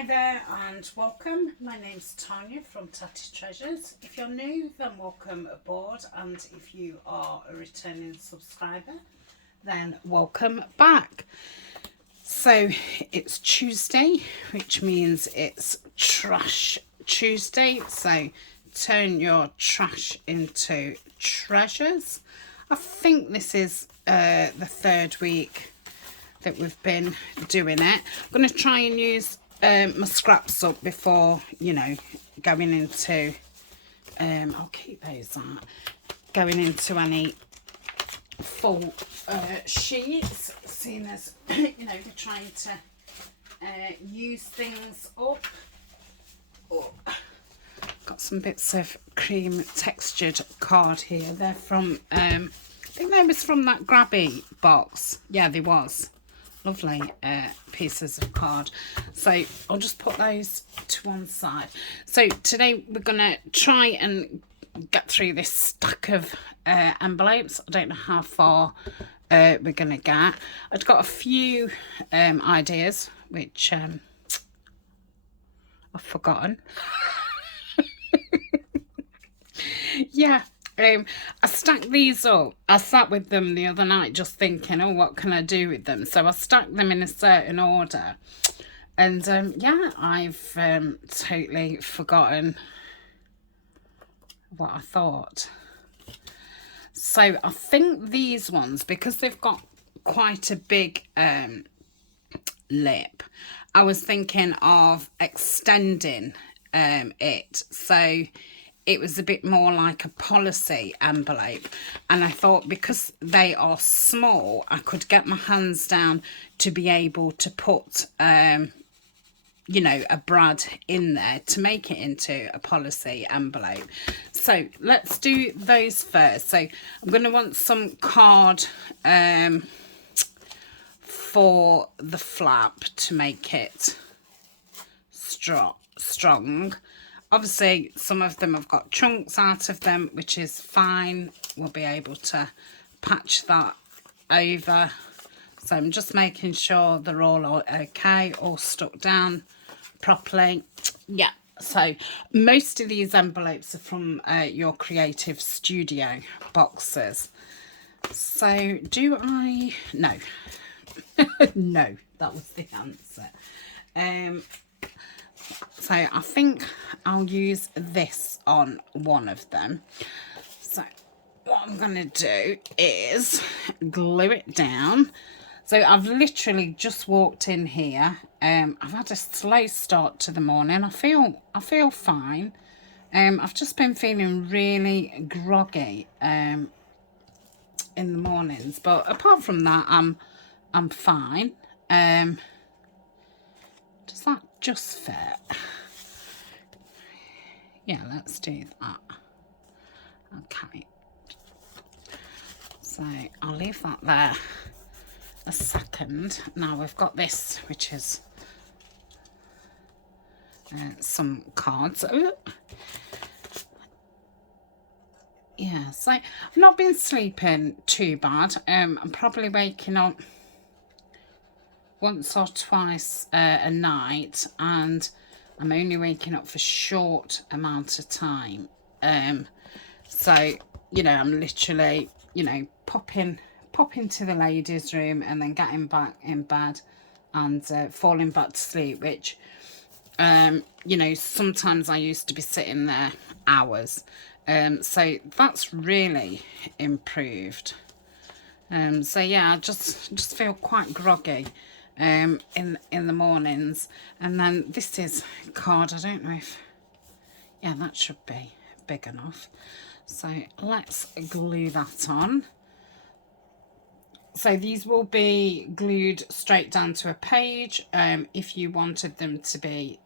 Hi there and welcome. My name's Tania from Tatty Treasures. If you're new, then welcome aboard, and if you are a returning subscriber, then welcome back. So it's Tuesday, which means it's Trash Tuesday. So turn your trash into treasures. I think this is the third week that we've been doing it. I'm going to try and use my scraps up before, you know, going into, I'll keep those out, going into any full sheets, seeing as, you know, they're trying to use things up. Oh, got some bits of cream textured card here. They're from, I think they was from that Grabby box. Yeah, they was. Lovely pieces of card. So I'll just put those to one side. So today we're going to try and get through this stack of envelopes. I don't know how far we're going to get. I've got a few ideas which I've forgotten. Yeah. I stacked these up. I sat with them the other night just thinking, oh, what can I do with them? So I stacked them in a certain order. And yeah, I've totally forgotten what I thought. So I think these ones, because they've got quite a big lip, I was thinking of extending it. So it was a bit more like a policy envelope, and I thought because they are small I could get my hands down to be able to put you know, a brad in there to make it into a policy envelope. So let's do those first. So I'm going to want some card for the flap to make it strong. Obviously, some of them have got chunks out of them, which is fine. We'll be able to patch that over. So I'm just making sure they're all okay, all stuck down properly. Yeah, so most of these envelopes are from your Creative Studio boxes. So do I... No. No, that was the answer. So I think I'll use this on one of them. So what I'm going to do is glue it down. So I've literally just walked in here. I've had a slow start to the morning. I feel fine. I've just been feeling really groggy in the mornings, but apart from that, I'm fine. Does that just fit? Yeah, let's do that. Okay. So I'll leave that there a second. Now we've got this, which is some cards. Yeah, so I've not been sleeping too bad. I'm probably waking up once or twice a night, and I'm only waking up for short amount of time. So, you know, I'm literally, you know, popping to the ladies' room and then getting back in bed and falling back to sleep, which, you know, sometimes I used to be sitting there hours. So that's really improved. So yeah, I just feel quite groggy in the mornings. And then this is card. I don't know if, yeah, that should be big enough. So let's glue that on. So these will be glued straight down to a page. If you wanted them to be,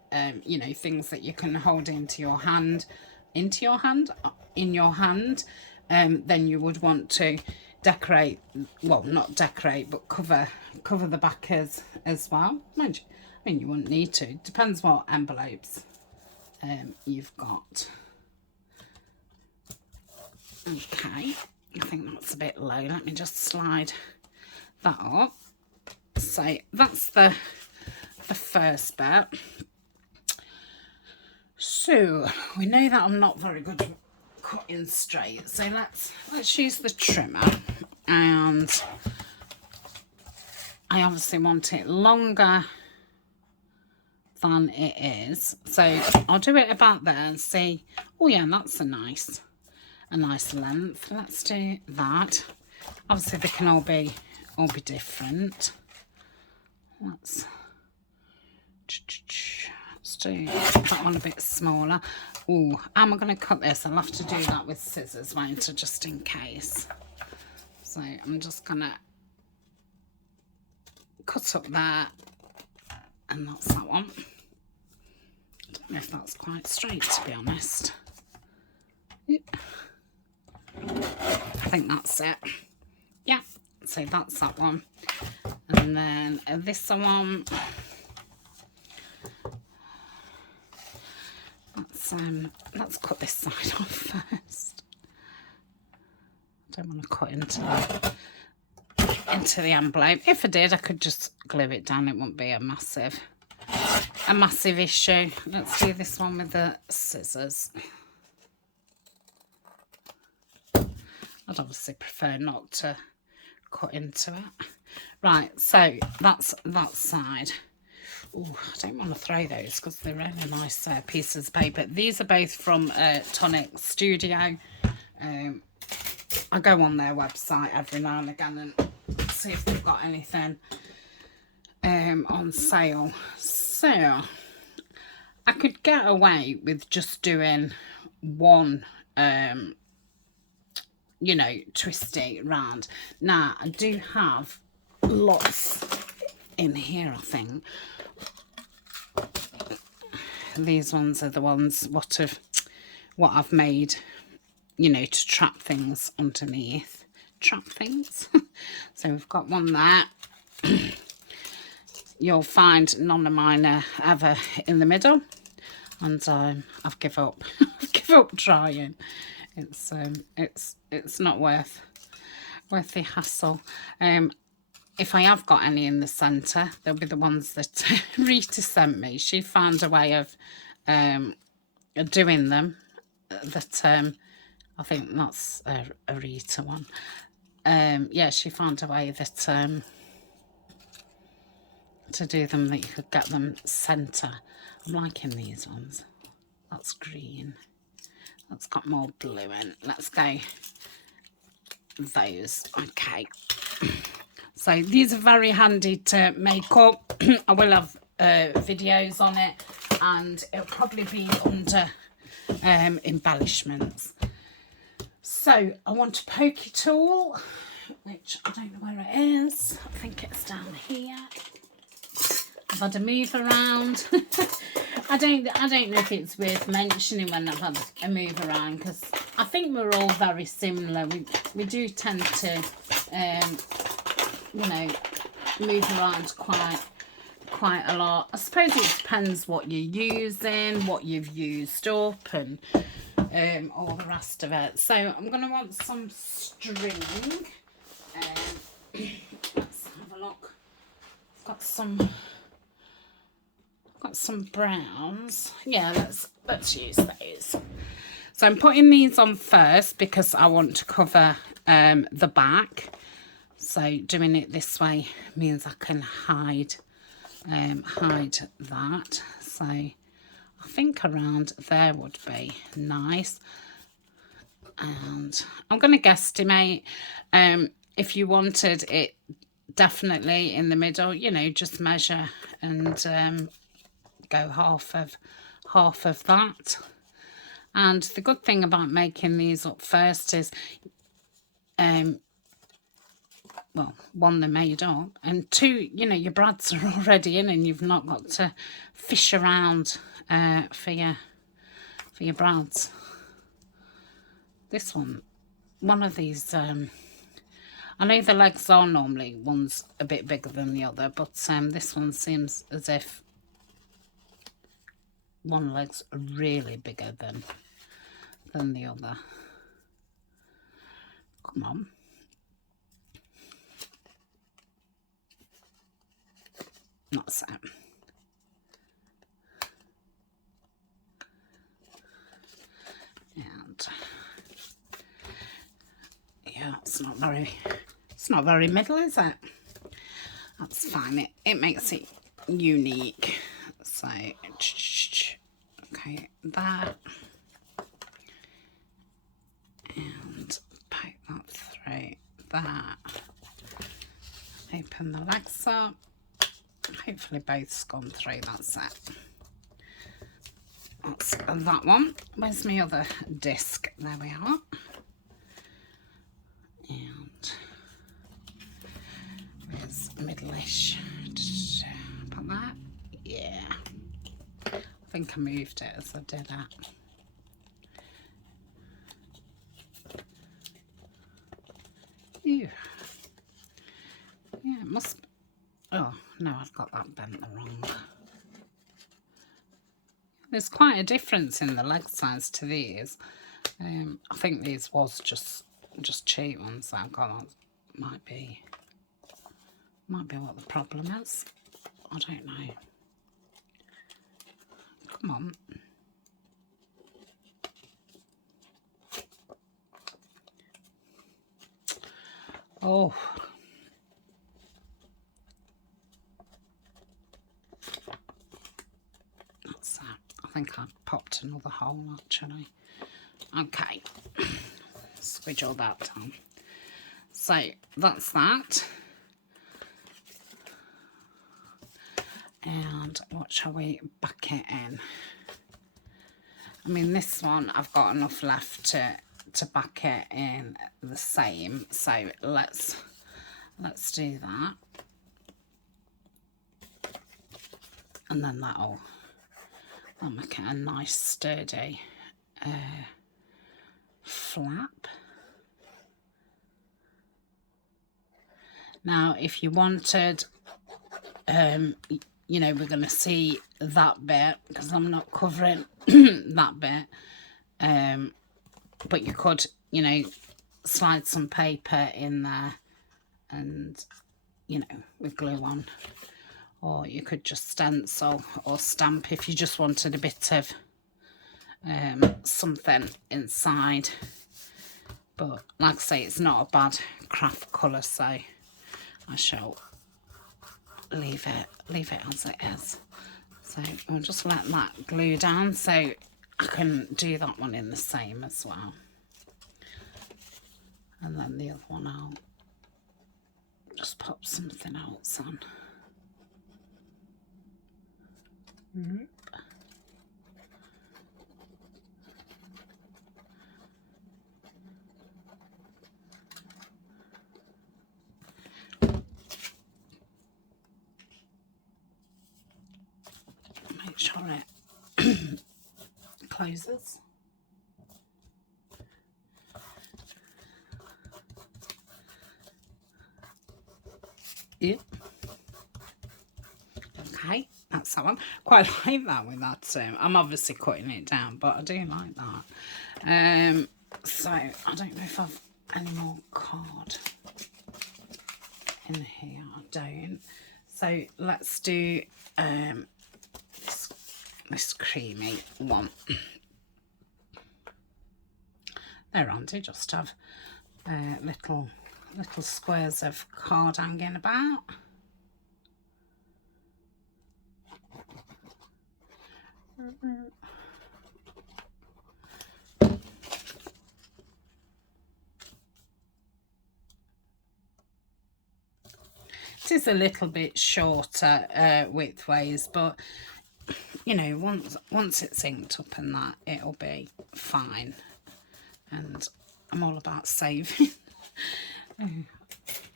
you know, things that you can hold into your hand, in your hand, then you would want to decorate, well, not decorate, but cover the back as well. Mind you, I mean, you wouldn't need to. It depends what envelopes you've got. Okay, I think that's a bit low. Let me just slide that up. So that's the first bit. So we know that I'm not very good at cutting straight, so let's use the trimmer, and I obviously want it longer than it is, so I'll do it about there and see. Oh yeah, that's a nice length. Let's do that. Obviously they can all be different. Let's do that one a bit smaller. Oh, am I going to cut this? I'll have to do that with scissors, won't I, just in case. So I'm just going to cut up there, and that's that one. I don't know if that's quite straight, to be honest. Yep. I think that's it. Yeah, so that's that one. And then this one, let's cut this side off first. I don't want to cut into the envelope. If I did, I could just glue it down. It wouldn't be a massive issue. Let's do this one with the scissors. I'd obviously prefer not to cut into it. Right, so that's that side. Oh, I don't want to throw those because they're really nice pieces of paper. These are both from Tonic Studio. I go on their website every now and again and see if they've got anything on sale. So I could get away with just doing one you know, twisty round. Now I do have lots in here, I think. These ones are the ones what I've made, you know, to trap things underneath. Trap things. So we've got one there. You'll find none of mine are ever in the middle, and I've given up. I've given up trying. It's not worth the hassle. If I have got any in the centre, they'll be the ones that Rita sent me. She found a way of doing them that I think that's a Rita one. Yeah, she found a way that to do them that you could get them centre. I'm liking these ones. That's green. That's got more blue in. Let's go those. Okay. So these are very handy to make up. I will have videos on it, and it'll probably be under embellishments. So I want a pokey tool, which I don't know where it is. I think it's down here. I've had a move around. I don't know if it's worth mentioning when I've had a move around, because I think we're all very similar. We do tend to you know, move around quite a lot. I suppose it depends what you're using, what you've used up, and all the rest of it. So I'm going to want some string. Let's have a look. I've got some browns. Yeah, let's use those. So I'm putting these on first because I want to cover the back. So doing it this way means I can hide that. So I think around there would be nice. And I'm going to guesstimate. If you wanted it definitely in the middle, you know, just measure and go half of that. And the good thing about making these up first is well, one, they're made up, and two, you know, your brads are already in and you've not got to fish around for your brads. This one of these, I know the legs are normally one's a bit bigger than the other, but this one seems as if one leg's really bigger than the other. Come on. That's it. Yeah, it's not very middle, is it? That's fine. It makes it unique. So, okay, that. And poke that through that. Open the legs up. Hopefully both's gone through, that's it. That's that one. Where's my other disc? There we are. And where's middle-ish? Put that. Yeah. I think I moved it as I did that. Ew. Yeah, it must be. Oh, no, I've got that bent the wrong. There's quite a difference in the leg size to these. I think these was just cheap ones that I've got. That might be what the problem is. I don't know. Come on. Oh. That's that. I think I popped another hole actually. Okay. Squidge all that down. So that's that. And what shall we back it in? I mean, this one I've got enough left to back it in the same. So let's do that. And then that'll make it a nice sturdy flap. Now, if you wanted, you know, we're going to see that bit because I'm not covering that bit. But you could, you know, slide some paper in there and, you know, with glue on. Or you could just stencil or stamp if you just wanted a bit of something inside. But like I say, it's not a bad craft colour, so I shall leave it as it is. So I'll just let that glue down so I can do that one in the same as well. And then the other one I'll just pop something else on. Make sure it closes. Yep. Okay, that's that one. Quite like that with that. I'm obviously cutting it down, but I do like that. So I don't know if I've any more card in here. I don't. So let's do this creamy one. They're handy, just have little squares of card hanging about. It is a little bit shorter widthways, but you know, once it's inked up and that, it'll be fine. And I'm all about saving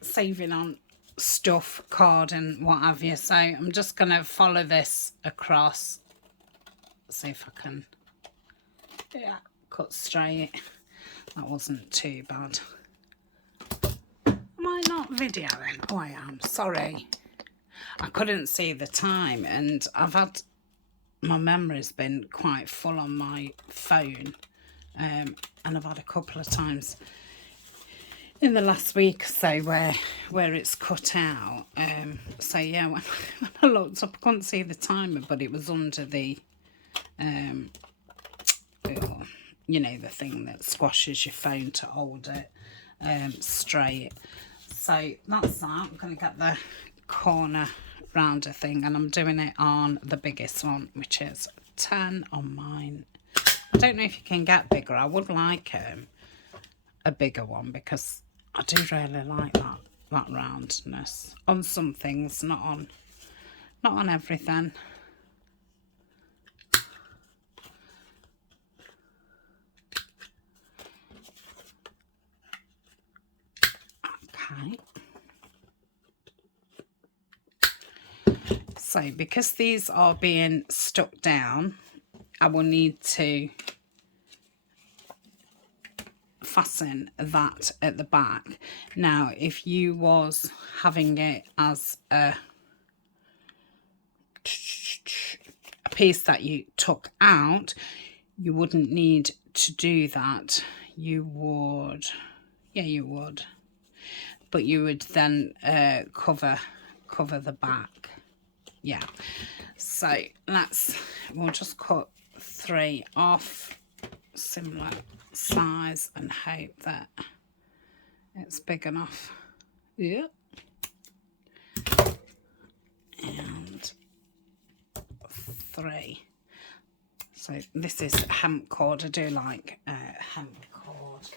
saving on stuff, card and what have you. So I'm just going to follow this across, see if I can cut straight. That wasn't too bad. Am I not videoing? Oh, I am. Sorry. I couldn't see the time, and my memory's been quite full on my phone, and I've had a couple of times in the last week or so where it's cut out. So yeah, when I looked up, I couldn't see the timer, but it was under the you know, the thing that squashes your phone to hold it. straight. So that's that. I'm going to get the corner rounder thing, and I'm doing it on the biggest one, which is 10 on mine. I don't know if you can get bigger. I would like a bigger one, because I do really like that roundness on some things, not on everything. Okay. So because these are being stuck down, I will need to fasten that at the back. Now, if you was having it as a piece that you took out, you wouldn't need to do that. You would, yeah, you would, but you would then cover the back. Yeah, so we'll just cut 3 off, similar size, and hope that it's big enough. Yeah. And 3. So this is hemp cord. I do like hemp cord.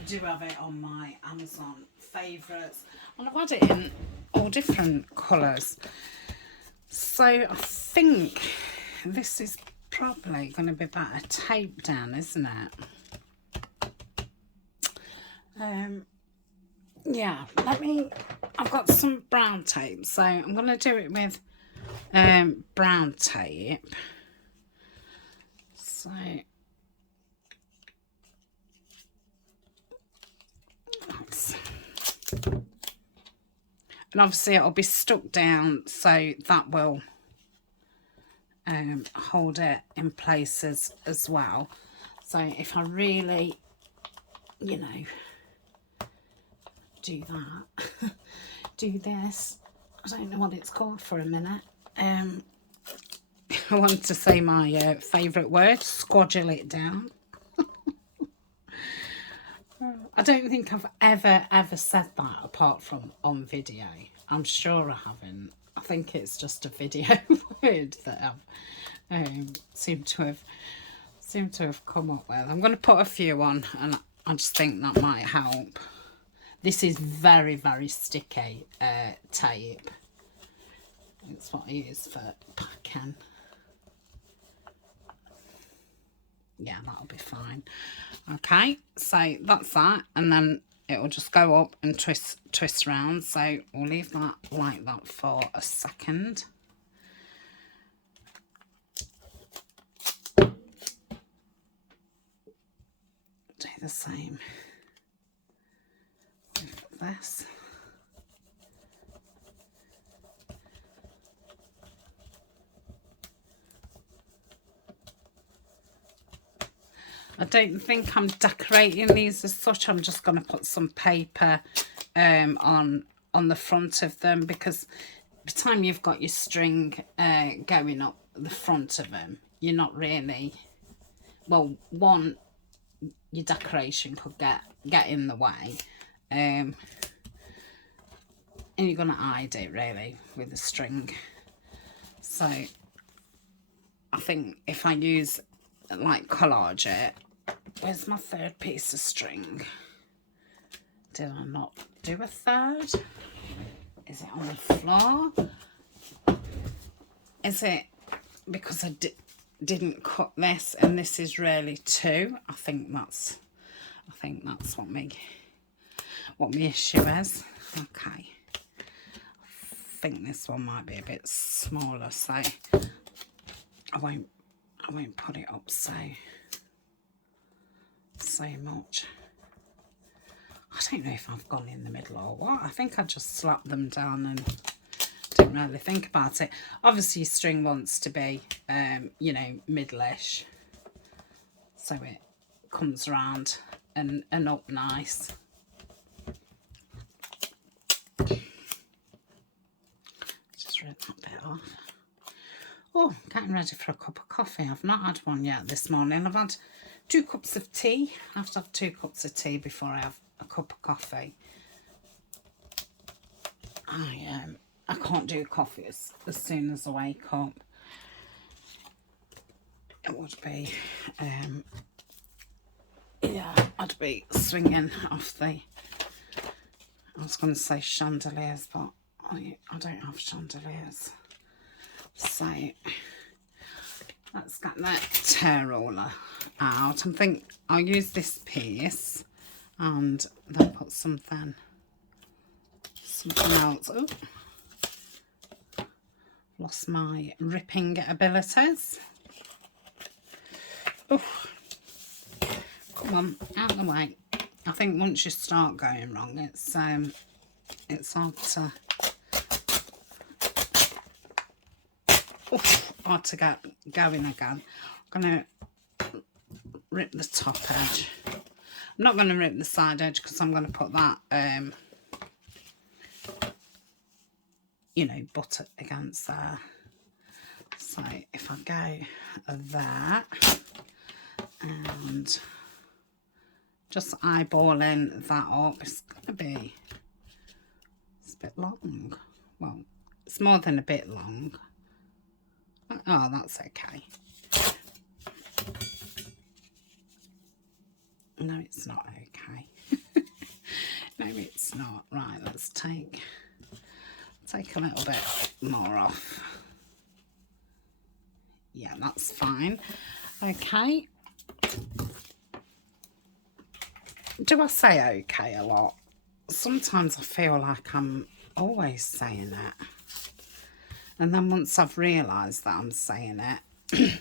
I do have it on my Amazon favourites, and I've had it in all different colours. So I think this is probably going to be better taped down, isn't it? Yeah, I've got some brown tape, so I'm going to do it with brown tape. So and obviously it'll be stuck down, so that will hold it in places as well. So if I really, you know, do that, do this, I don't know what it's called for a minute. I want to say my favourite word, squodule it down. I don't think I've ever said that apart from on video. I'm sure I haven't. I think it's just a video word that I've seem to have come up with. I'm going to put a few on, and I just think that might help. This is very, very sticky tape. It's what I use for packing. Yeah, that'll be fine. Okay, so that's that, and then it will just go up and twist round. So we'll leave that like that for a second. Do the same with this. I don't think I'm decorating these as such. I'm just going to put some paper on the front of them, because by the time you've got your string going up the front of them, you're not really, well, one, your decoration could get in the way, and you're going to hide it really with the string. So I think if I use like collage it, where's my third piece of string? Did I not do a third? Is it on the floor? Is it because I didn't cut this, and this is really 2? I think that's what my issue is. Okay, I think this one might be a bit smaller, so I won't put it up so much. I don't know if I've gone in the middle or what. I think I just slapped them down and didn't really think about it. Obviously, string wants to be, you know, middle-ish, so it comes around and up nice. Just rip that bit off. Oh, getting ready for a cup of coffee. I've not had one yet this morning. I've had 2 cups of tea. I have to have 2 cups of tea before I have a cup of coffee. I can't do coffee as soon as I wake up. It would be, yeah, I'd be swinging off the, I was going to say chandeliers, but I don't have chandeliers. So let's get that tear roller out. I think I'll use this piece and then put something else. Oh, lost my ripping abilities. Oh, come on, out of the way. I think once you start going wrong, it's hard to get going again. I'm gonna rip the top edge. I'm not going to rip the side edge because I'm going to put that you know, butt against there. So if I go there and just eyeballing that up, it's going to be, it's a bit long. Well, it's more than a bit long. Oh, that's okay. No, it's not okay. No, it's not. Right, let's take a little bit more off. Yeah, that's fine. Okay. Do I say okay a lot? Sometimes I feel like I'm always saying it. And then once I've realised that I'm saying it,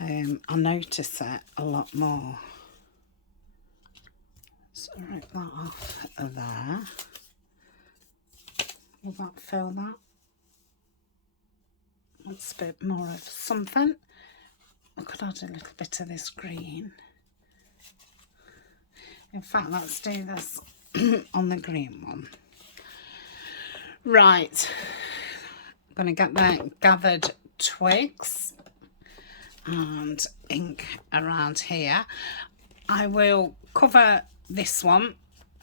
I notice it a lot more. So rip that off there. Will that fill that? That's a bit more of something. I could add a little bit of this green. In fact, let's do this on the green one. Right. I'm going to get the gathered twigs and ink around here. I will cover this one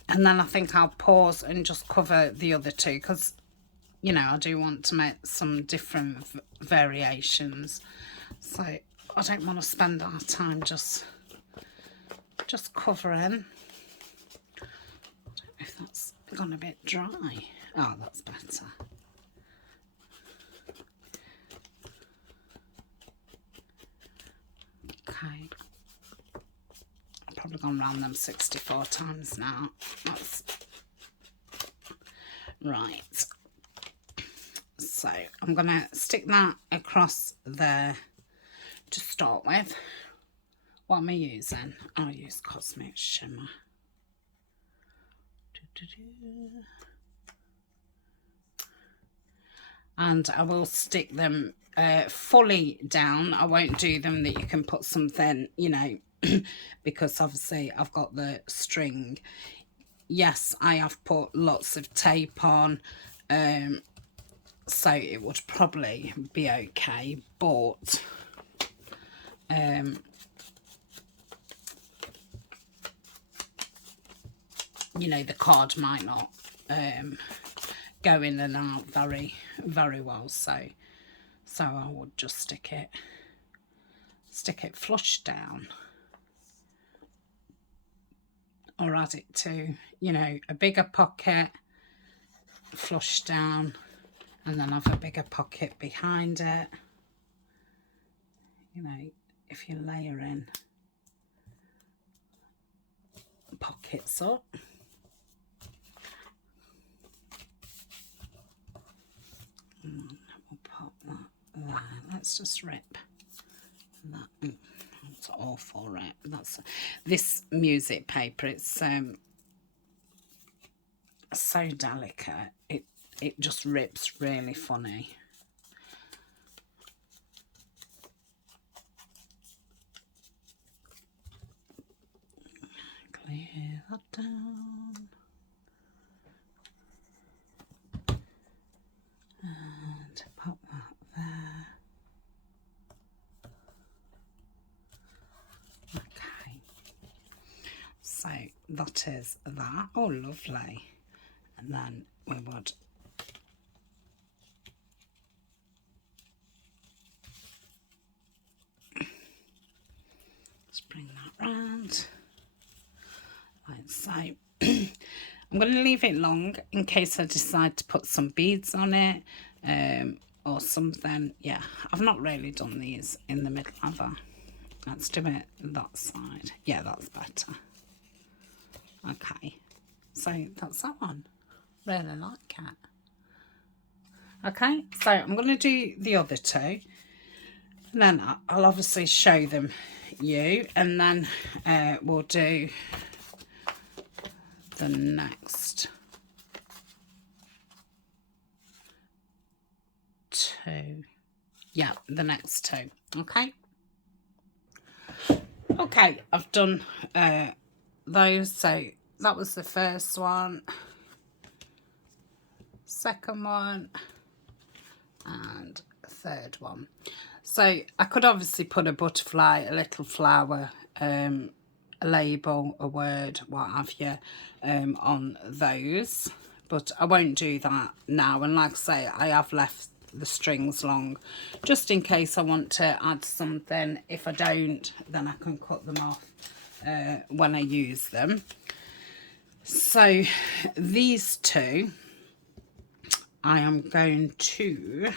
and then I think I'll pause and just cover the other two because, you know, I do want to make some different variations. So I don't want to spend our time just covering. I don't know if that's gone a bit dry. Oh, that's better. Okay. I've probably gone round them 64 times now. That's right. So I'm going to stick that across there to start with. What am I using? I'll use Cosmic Shimmer. And I will stick them fully down. I won't do them that you can put something, you know, because obviously I've got the string. Yes, I have put lots of tape on, so it would probably be okay, but you know, the card might not go in and out very well, so I would just stick it flush down, or add it to, you know, a bigger pocket, flush down, and then have a bigger pocket behind it. You know, if you layer in pockets up. And we'll pop that there. Let's just rip that. That's awful, right? That's this music paper. It's so delicate. It just rips really funny. Clear that down. And pop that there. Okay. So that is that. Oh, lovely. And then we would just bring that round like so. I'm going to leave it long in case I decide to put some beads on it or something. Yeah, I've not really done these in the middle, have I? Let's do it that side. Yeah, that's better. Okay, so that's that one. Really like it. Okay, so I'm going to do the other two. And then I'll obviously show them you. And then we'll do the next two. Yeah, the next two. Okay. Okay, I've done those. So that was the first one, second one, and third one. So I could obviously put a butterfly, a little flower, a label, a word, what have you, on those, but I won't do that now. And like I say, I have left the strings long just in case I want to add something. If I don't, then I can cut them off when I use them. So these two, I am going to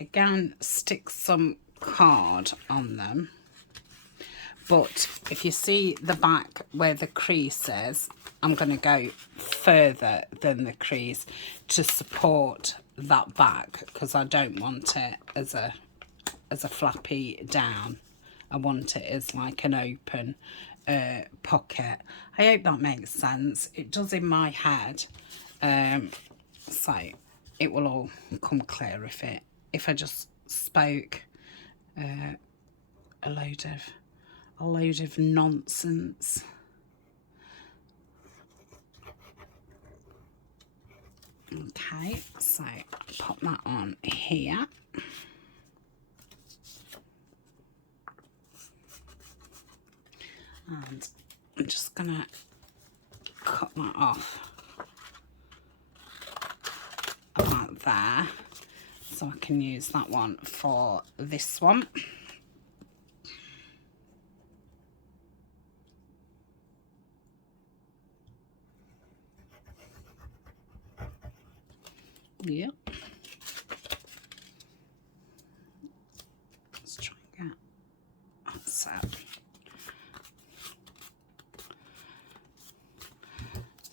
again stick some card on them, but if you see the back where the crease is, I'm going to go further than the crease to support that back, because I don't want it as a flappy down. I want it as like an open pocket. I hope that makes sense. It does in my head. So it will all come clear if I just spoke a load of nonsense. Okay, so pop that on here. And I'm just gonna cut that off about there, so I can use that one for this one. Yep. Let's try and get that set.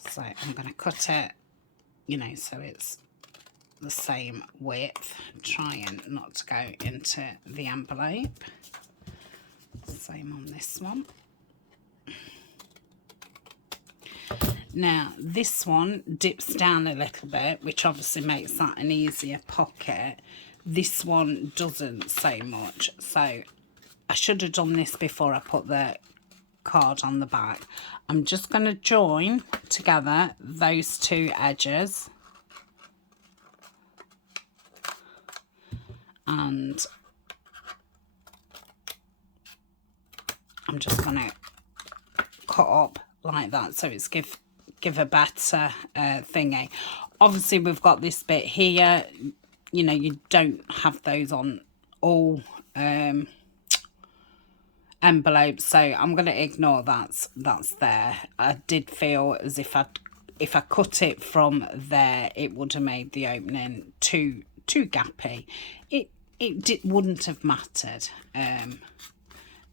So I'm going to cut it, you know, so it's the same width, trying not to go into the envelope. Same on this one. Now this one dips down a little bit, which obviously makes that an easier pocket. This one doesn't so much, so I should have done this before I put the card on the back. I'm just going to join together those two edges, and I'm just going to cut up like that, so it's give a better thingy. Obviously we've got this bit here, you know, you don't have those on all envelopes, so I'm going to ignore that's there. I did feel as if I cut it from there, it would have made the opening too gappy. It wouldn't have mattered,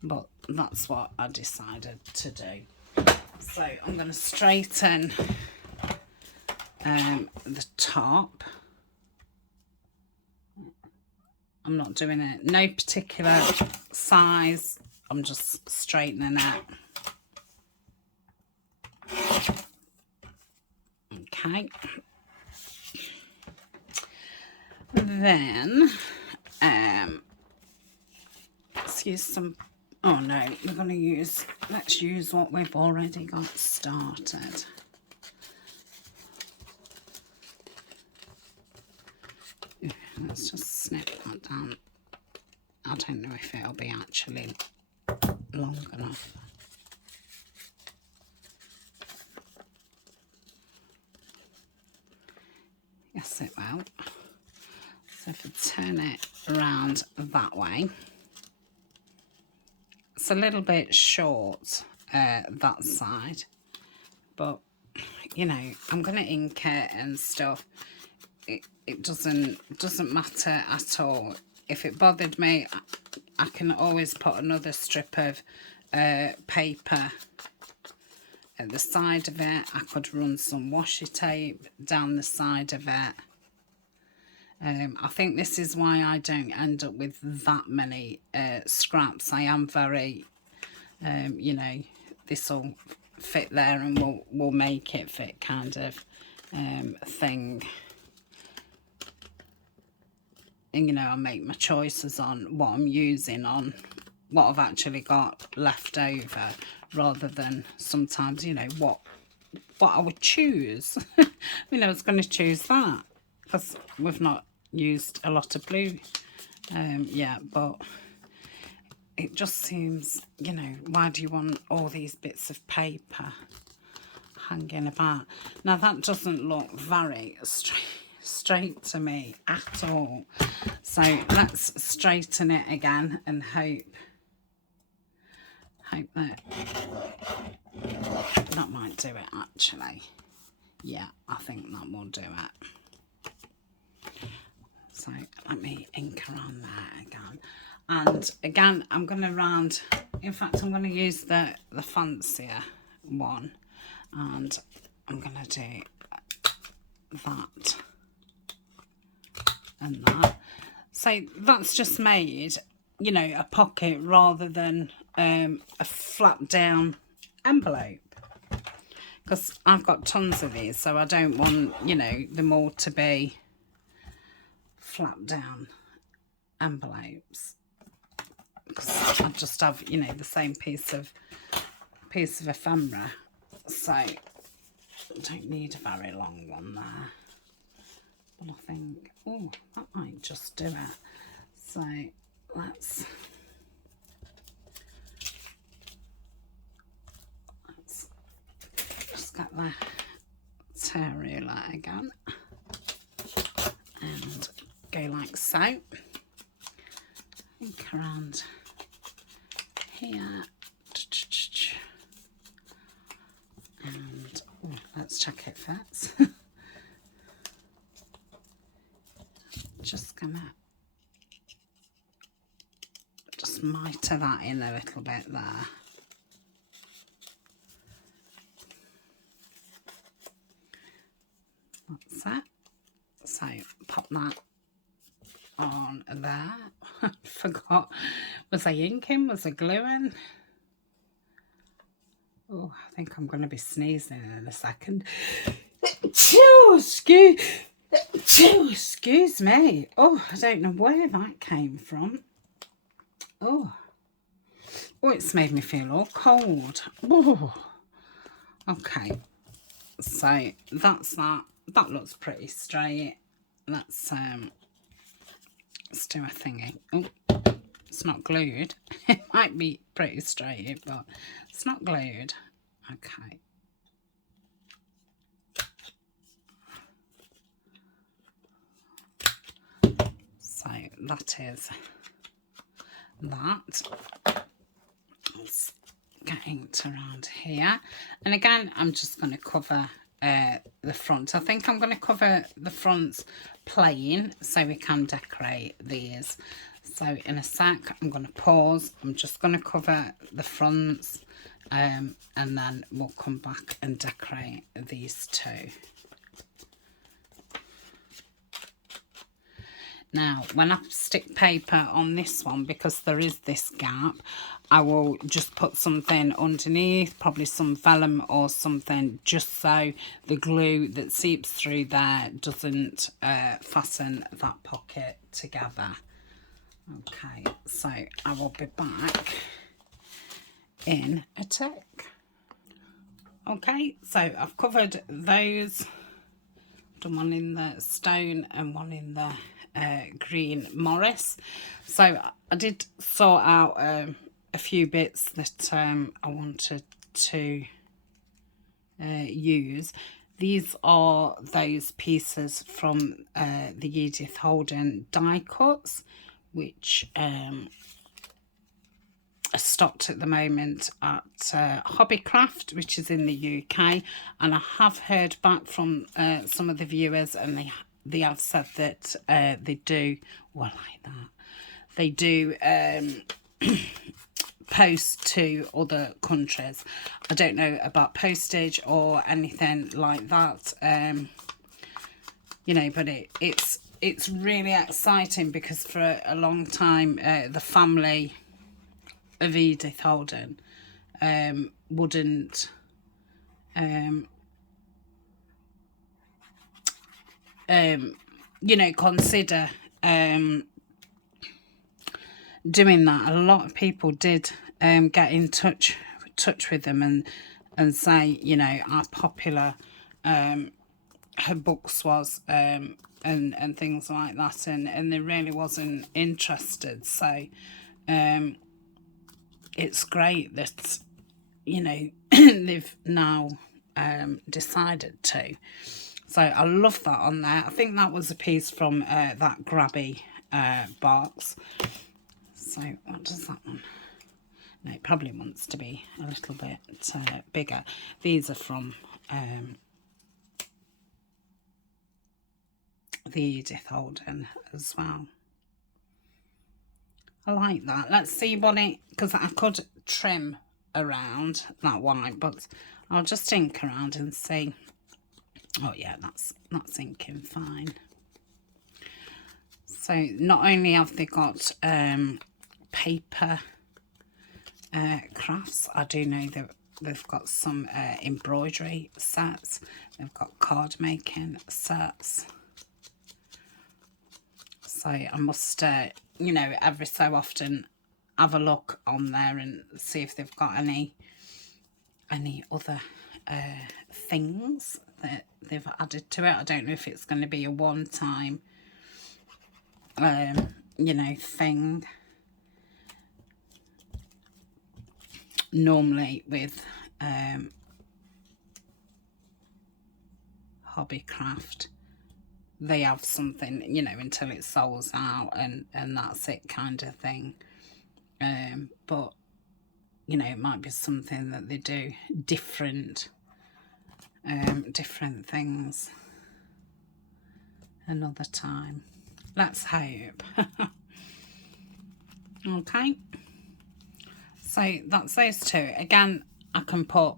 but that's what I decided to do. So I'm going to straighten the top. I'm not doing it no particular size, I'm just straightening it. Okay. Then let's use some, oh no, we're going to use, let's use what we've already got started. Let's just snip that down. I don't know if it'll be actually long enough. Yes, it will. So if I turn it around that way, it's a little bit short, that side, but you know, I'm going to ink it and stuff. It doesn't matter at all. If it bothered me, I can always put another strip of paper at the side of it. I could run some washi tape down the side of it. I think this is why I don't end up with that many scraps. I am very, you know, this will fit there and we'll make it fit kind of thing. And, you know, I make my choices on what I'm using, on what I've actually got left over, rather than sometimes, you know, what I would choose. You know, I was going to choose that because we've not used a lot of blue yet, but it just seems, you know, why do you want all these bits of paper hanging about? Now that doesn't look very straight to me at all, so let's straighten it again and hope that that might do it. Actually, yeah, I think that will do it. So let me ink around there again, and again I'm going to round, in fact I'm going to use the fancier one, and I'm going to do that and that. So that's just made, you know, a pocket rather than a flap down envelope, because I've got tons of these, so I don't want, you know, them all to be flap down envelopes, because I just have, you know, the same piece of ephemera, so I don't need a very long one there. But I think, oh, that might just do it. So let's just get the tear ruler again and go like so. Think around here. And oh, let's check it fits. Just gonna just mitre that in a little bit there. That's it. So pop that on there. I forgot, was I inking? Was I gluing? Oh, I think I'm going to be sneezing in a second. Excuse me. Oh, I don't know where that came from. Oh, it's made me feel all cold. Oh, okay. So that's that. That looks pretty straight. Let's do a thingy. Oh, it's not glued. It might be pretty straight, but it's not glued. Okay. So that is that. Let's get inked around here. And again, I'm just going to cover the front. I think I'm going to cover the fronts plain so we can decorate these. So in a sec, I'm going to pause. I'm just going to cover the fronts and then we'll come back and decorate these two. Now, when I stick paper on this one, because there is this gap, I will just put something underneath, probably some vellum or something, just so the glue that seeps through there doesn't fasten that pocket together. Okay, so I will be back in a tick. Okay, so I've covered those, done one in the stone and one in the green Morris. So I did sort out a few bits that I wanted to use. These are those pieces from the Edith Holden die cuts, which are stocked at the moment at Hobbycraft, which is in the UK. And I have heard back from some of the viewers, and they have said that they do, well, like that, they do post to other countries. I don't know about postage or anything like that, you know, but it's really exciting, because for a long time the family of Edith Holden wouldn't you know, consider doing that. A lot of people did get in touch with them and say, you know, how popular her books was, and things like that, and they really wasn't interested. So it's great that, you know, they've now decided to. So I love that on there. I think that was a piece from that grabby box. So what does that one? No, it probably wants to be a little bit bigger. These are from the Edith Holden as well. I like that. Let's see what it, because I could trim around that white, but I'll just ink around and see. Oh yeah, that's inking fine. So not only have they got paper crafts, I do know that they've got some embroidery sets, they've got card making sets. So I must, you know, every so often have a look on there and see if they've got any other things that they've added to it. I don't know if it's going to be a one-time you know, thing. Normally with Hobbycraft, they have something, you know, until it sells out and that's it, kind of thing. But you know, it might be something that they do different things another time. Let's hope. Okay, so that's those two. Again, I can put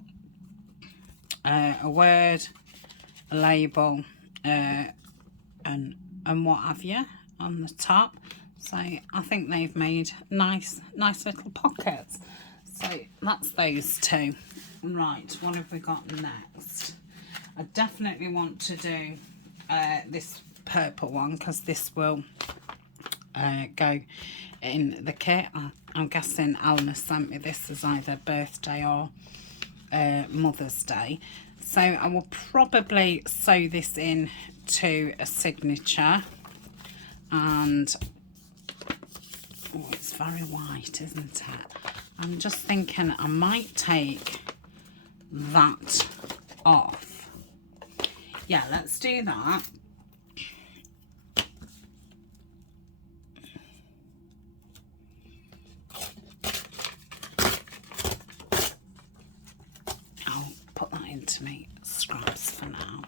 a word, a label, and what have you on the top. So I think they've made nice little pockets. So that's those two. Right, what have we got next? I definitely want to do this purple one, because this will go in the kit. I'm guessing Alma sent me this as either birthday or Mother's Day. So I will probably sew this in to a signature. And oh, it's very white, isn't it? I'm just thinking I might take that off. Yeah, let's do that. I'll put that into my scraps for now.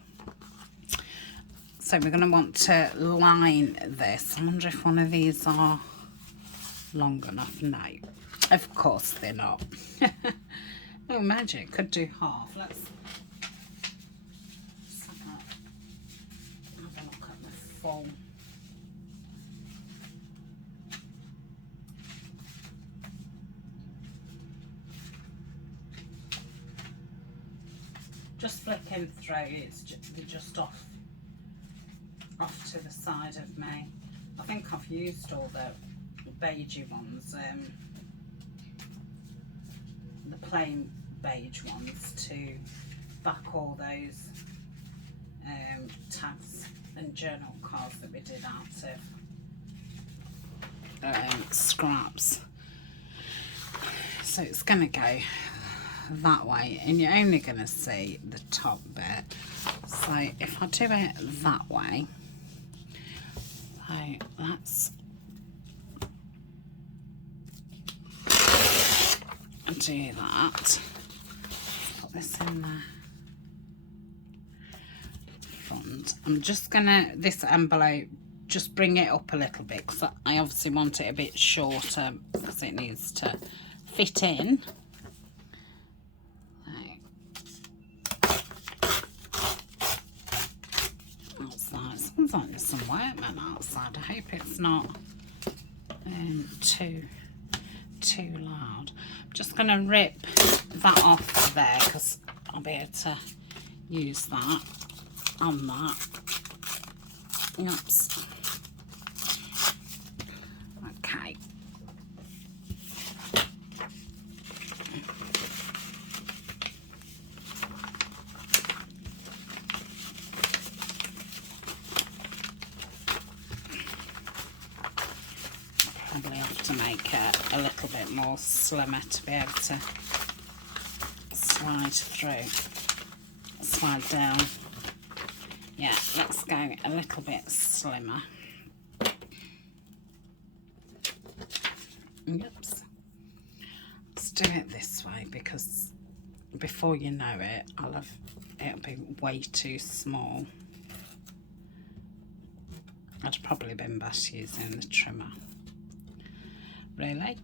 So we're going to want to line this. I wonder if one of these are long enough. No, of course they're not. Oh, magic, could do half. Let's have a look at the full. Just flicking through, they're just off to the side of me. I think I've used all the beigey ones, the plain beige ones, to back all those tags and journal cards that we did out of scraps. So it's going to go that way, and you're only going to see the top bit. So if I do it that way, so let's do that. Put this in there. Front. I'm just gonna, this envelope, just bring it up a little bit because I obviously want it a bit shorter because it needs to fit in. Outside, sounds like there's some workmen outside. I hope it's not too loud. I'm just gonna rip that off there because I'll be able to use that on that. Oops. Okay. Probably have to make it a little bit more slimmer to be able to slide through, slide down. Yeah, let's go a little bit slimmer. Oops. Let's do it this way because before you know it, it'll be way too small. I'd probably been best using the trimmer. Really?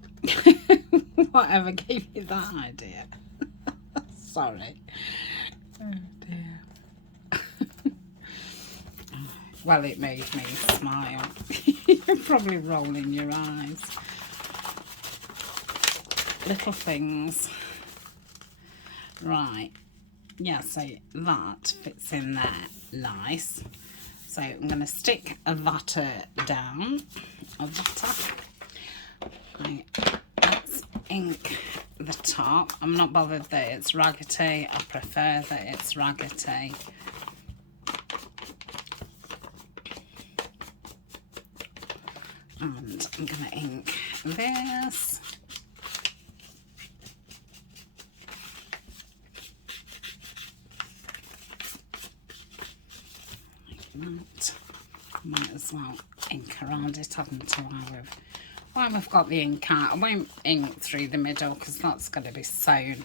Whatever gave you that idea? Sorry. Oh dear. Well, it made me smile. You're probably rolling your eyes. Little things. Right. Yeah, so that fits in there nice. So I'm going to stick a vatter down. A vatter. Right. Let's ink the top. I'm not bothered that it's raggedy. I prefer that it's raggedy. And I'm going to ink this. Like that. Might as well ink around it, haven't I? While we've got the ink out, I won't ink through the middle because that's going to be sewn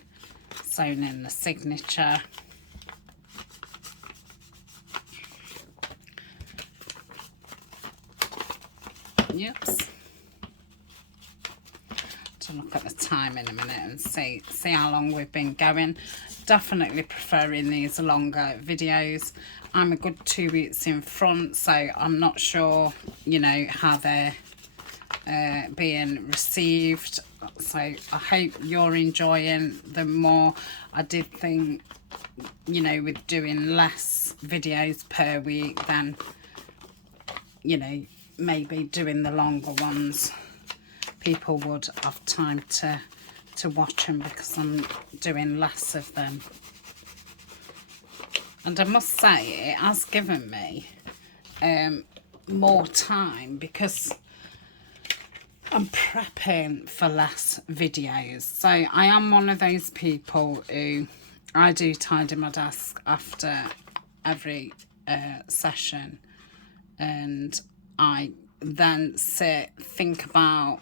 in the signature. Oops. To look at the time in a minute and see how long we've been going. Definitely preferring these longer videos. I'm a good 2 weeks in front, so I'm not sure, you know, how they're being received. So I hope you're enjoying them more. I did think, you know, with doing less videos per week, then, you know, maybe doing the longer ones, people would have time to watch them because I'm doing less of them. And I must say, it has given me more time because I'm prepping for less videos. So I am one of those people who, I do tidy my desk after every session, and I then think about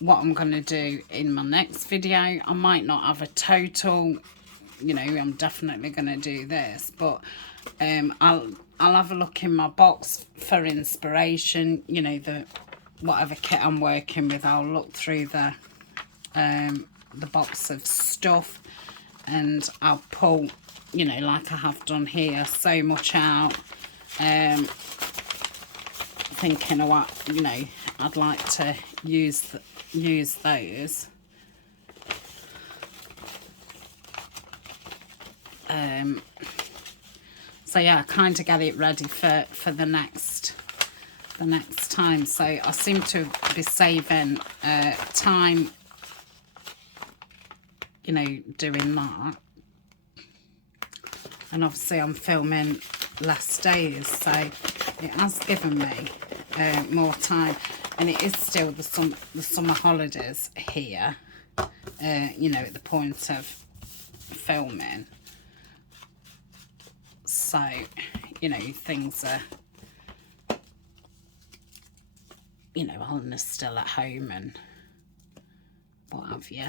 what I'm going to do in my next video. I might not have a total, you know, I'm definitely going to do this, but I'll have a look in my box for inspiration, you know, whatever kit I'm working with. I'll look through the box of stuff, and I'll pull, you know, like I have done here, so much out, thinking of what, you know, I'd like to use those. So yeah, I kind of get it ready for the next time. So I seem to be saving time, you know, doing that. And obviously I'm filming less days, so it has given me more time. And it is still the summer holidays here, you know, at the point of filming. so, you know, things are, you know, Eleanor's still at home and what have you.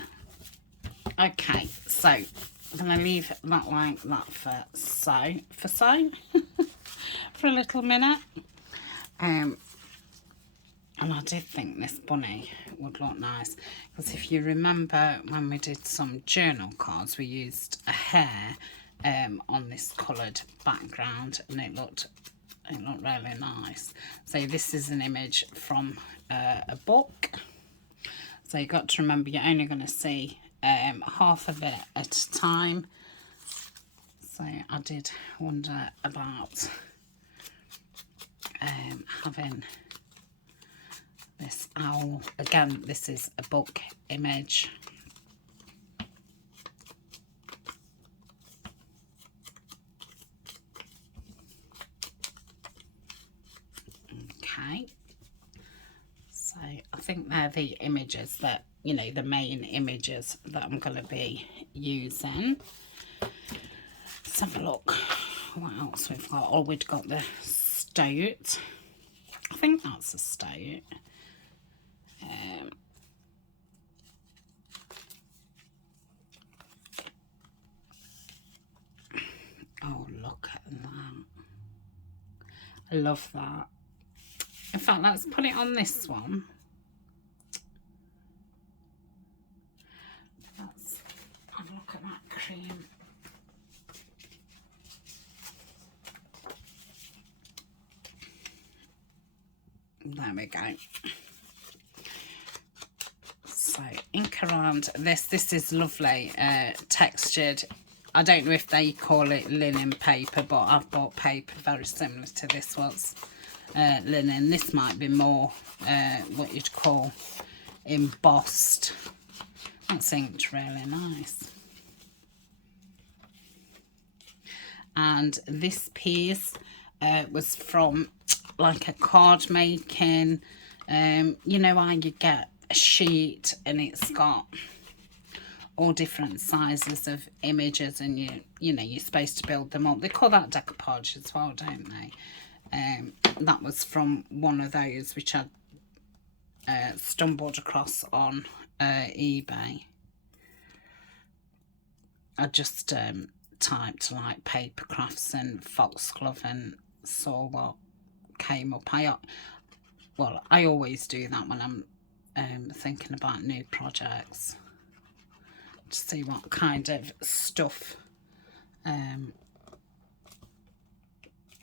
Okay, so I'm going to leave that like that for for a little minute. And I did think this bunny would look nice, because if you remember when we did some journal cards, we used a hare on this coloured background, and it looked really nice. So this is an image from a book. So you've got to remember, you're only going to see half of it at a time. So I did wonder about having this owl. Again, this is a book image. Okay, so I think they're the images that, you know, the main images that I'm going to be using. Let's have a look what else we've got. Oh, we've got the stoat. I think that's a stoat. Oh, look at that. I love that. In fact, let's put it on this one. Let's have a look at that cream. There we go. So ink around this. This is lovely textured. I don't know if they call it linen paper, but I've bought paper very similar to this was linen. This might be more what you'd call embossed. That's inked really nice. And this piece was from like a card making. You know how you get a sheet and it's got all different sizes of images, and you know you're supposed to build them up. They call that decoupage as well, don't they? That was from one of those which I stumbled across on eBay. I just typed like paper crafts and Foxglove and saw what came up. I always do that when I'm thinking about new projects, to see what kind of stuff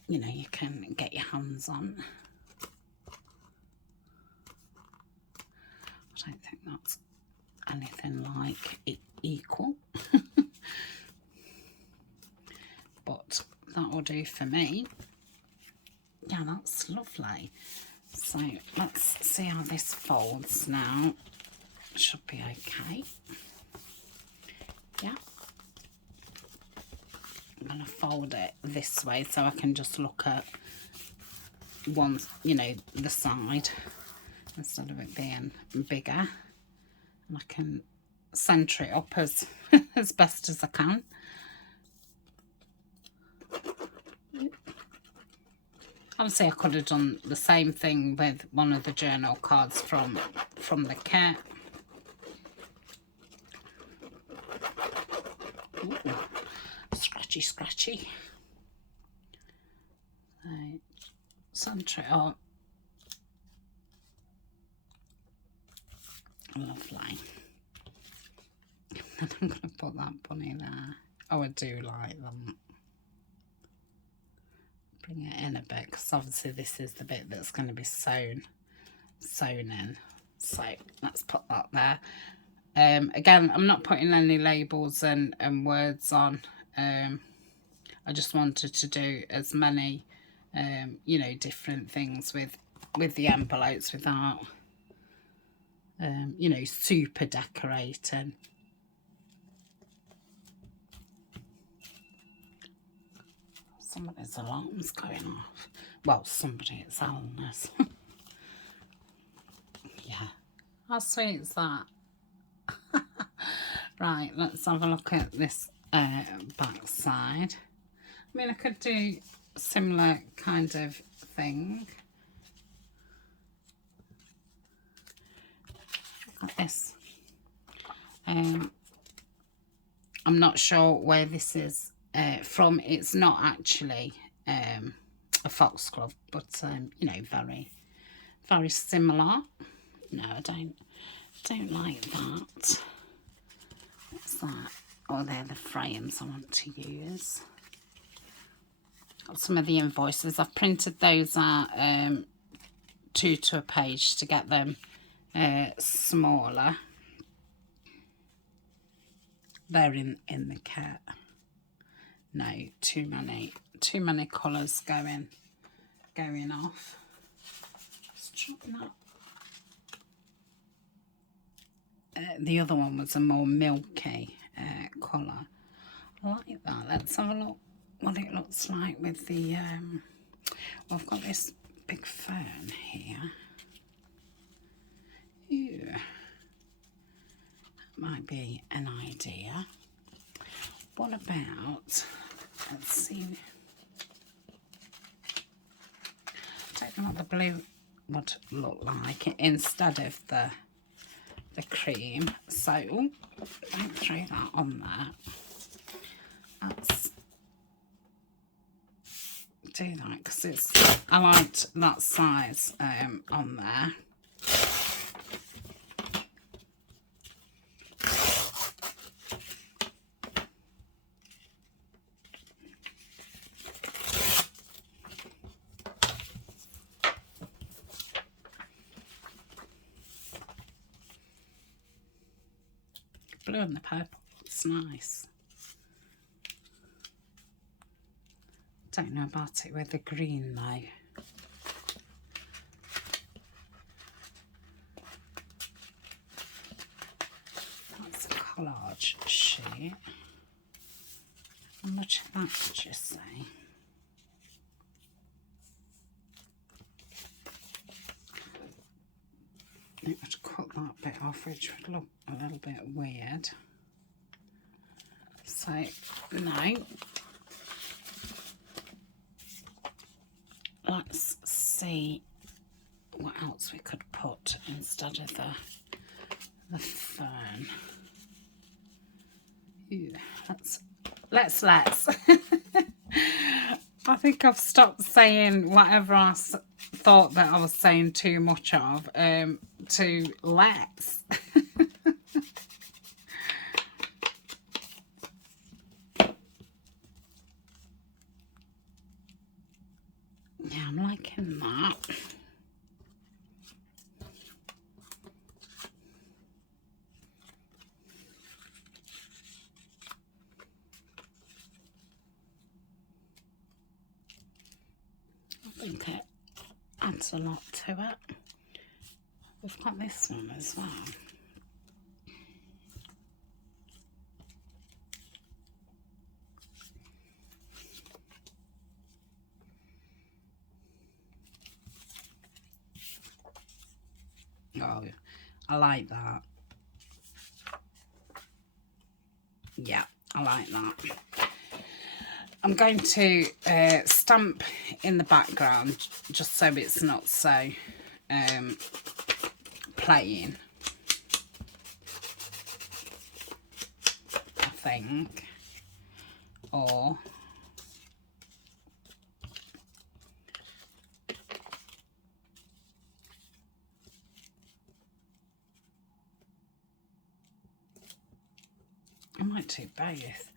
you know you can get your hands on. I don't think that's anything like equal. But that will do for me. Yeah, that's lovely. So let's see how this folds now. Should be okay. Yeah. I'm going to fold it this way so I can just look at one, you know, the side, instead of it being bigger. And I can centre it up as, as best as I can. Obviously I could have done the same thing with one of the journal cards from the kit. Ooh, scratchy. Right, centre it up. Lovely. And I'm going to put that bunny there. Oh, I do like them. Bring it in a bit, because obviously this is the bit that's going to be sewn in. So let's put that there. Again, I'm not putting any labels and words on. I just wanted to do as many you know, different things with the envelopes without you know, super decorating. Somebody's alarm's going off. Well, somebody, it's Eleanor's. Yeah, how sweet is that? Right, let's have a look at this back side. I mean, I could do a similar kind of thing. Like this. I'm not sure where this is from. It's not actually a foxglove, but you know, very similar. No, I don't like that. What's that? Oh, they're the frames I want to use. Got some of the invoices. I've printed those out 2 to a page to get them smaller. They're in the kit. No, too many colours going off. Just chop that. The other one was a more milky colour. I like that. Let's have a look what it looks like with the well, I've got this big fern here. Ew. That might be an idea. What about, let's see, I don't know what the blue would look like instead of the cream, so don't throw that on there. Let's do that because I liked that size on there. Blue and the purple, it's nice. Don't know about it with the green though. That's a collage sheet. How much of that did you say? It would cut that bit off, which would look a little bit weird. So, no. Let's see what else we could put instead of the fern. Ew, let's. I think I've stopped saying whatever I thought that I was saying too much of to let's. Yeah, I'm liking that. I think it adds a lot to it. We've got this one as well. Oh, I like that. Yeah, I like that. I'm going to stamp in the background just so it's not so plain, I think. Or I might do both.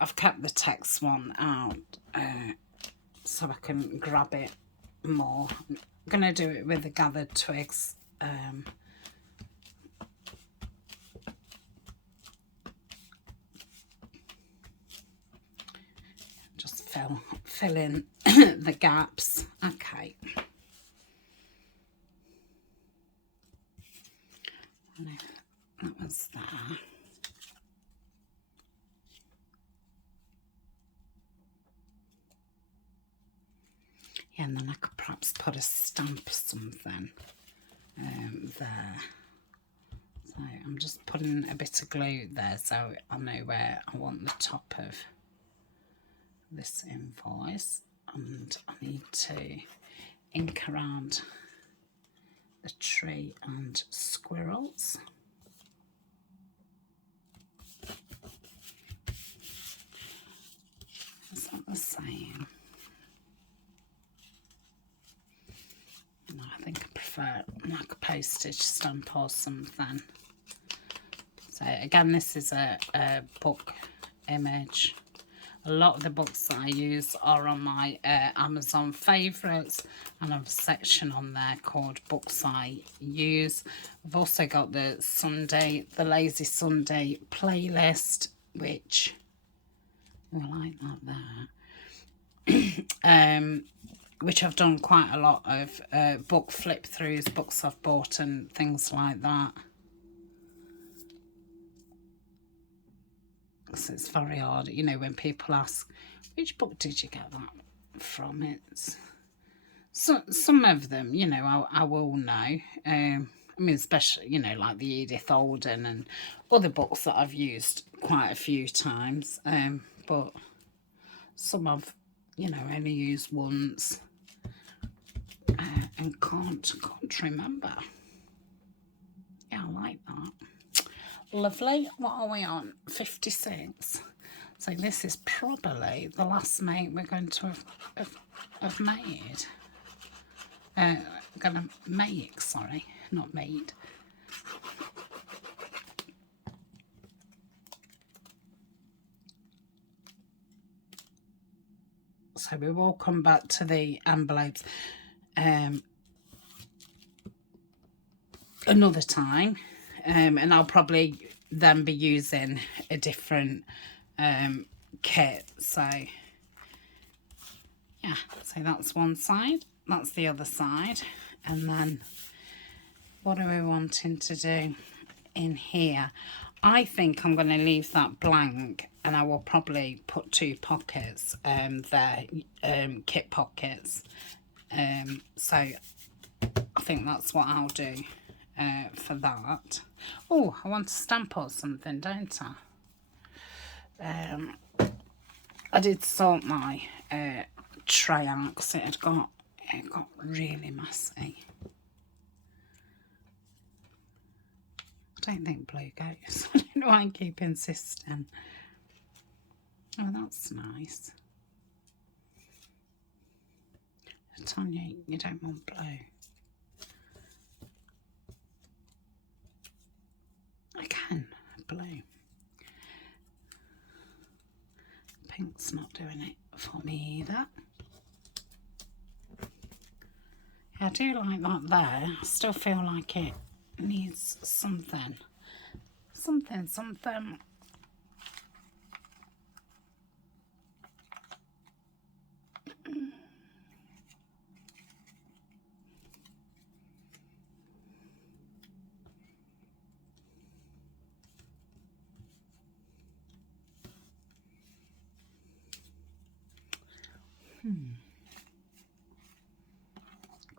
I've kept the text one out so I can grab it more. I'm gonna do it with the gathered twigs. Just fill in the gaps. Okay. That was there. Yeah, and then I could perhaps put a stamp or something there. So I'm just putting a bit of glue there so I know where I want the top of this invoice, and I need to ink around the tree and squirrels. Is that the same? No, I think I prefer like a postage stamp or something. So again, this is a book image. A lot of the books that I use are on my Amazon favourites, and I have a section on there called books I use. I've also got the Lazy Sunday playlist, which I like that there. Which I've done quite a lot of book flip throughs, books I've bought and things like that. So it's very hard, you know, when people ask, which book did you get that from? It's some of them, you know, I will know. I mean, especially, you know, like the Edith Alden and other books that I've used quite a few times. But some I've, you know, only used once and can't remember. Yeah, I like that. Lovely. What are we on? 56. So this is probably the last mate we're going to have made. Gonna make, sorry, not made. So we will come back to the envelopes another time. And I'll probably then be using a different kit. So yeah, so that's one side, that's the other side, and then what are we wanting to do in here? I think I'm going to leave that blank, and I will probably put 2 pockets there, kit pockets. So I think that's what I'll do for that. Oh, I want to stamp or something, don't I? I did sort my tray out because it got really messy. I don't think blue goes. I don't know why I keep insisting. Oh, that's nice. Tanya, you don't want blue. Again, blue. Pink's not doing it for me either. I do like that there. I still feel like it needs something. Something.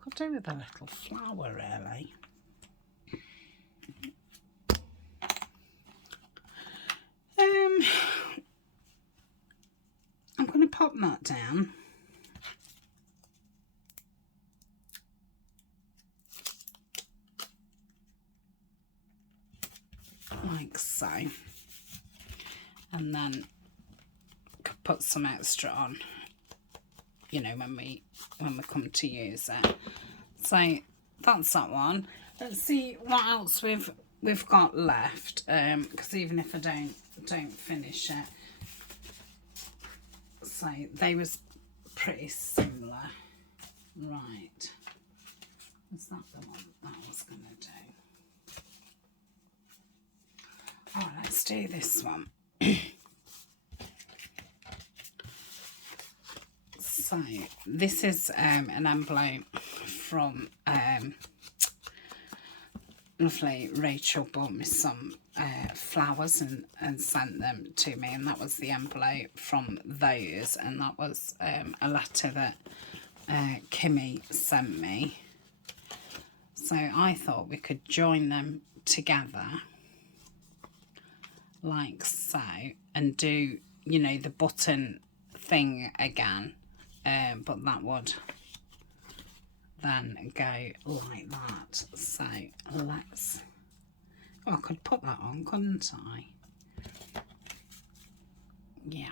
Could do with a little flower, really. I'm going to pop that down. Like so. And then could put some extra on, you know, when we come to use it. So that's that one. Let's see what else we've got left, because even if I don't finish it, so they was pretty similar. Right, is that the one that I was gonna do? Oh, let's do this one. So this is an envelope from lovely Rachel bought me some flowers and sent them to me, and that was the envelope from those, and that was a letter that Kimmy sent me. So I thought we could join them together like so and do, you know, the button thing again, but that would then go like that. So let's, oh, I could put that on, couldn't I? Yeah.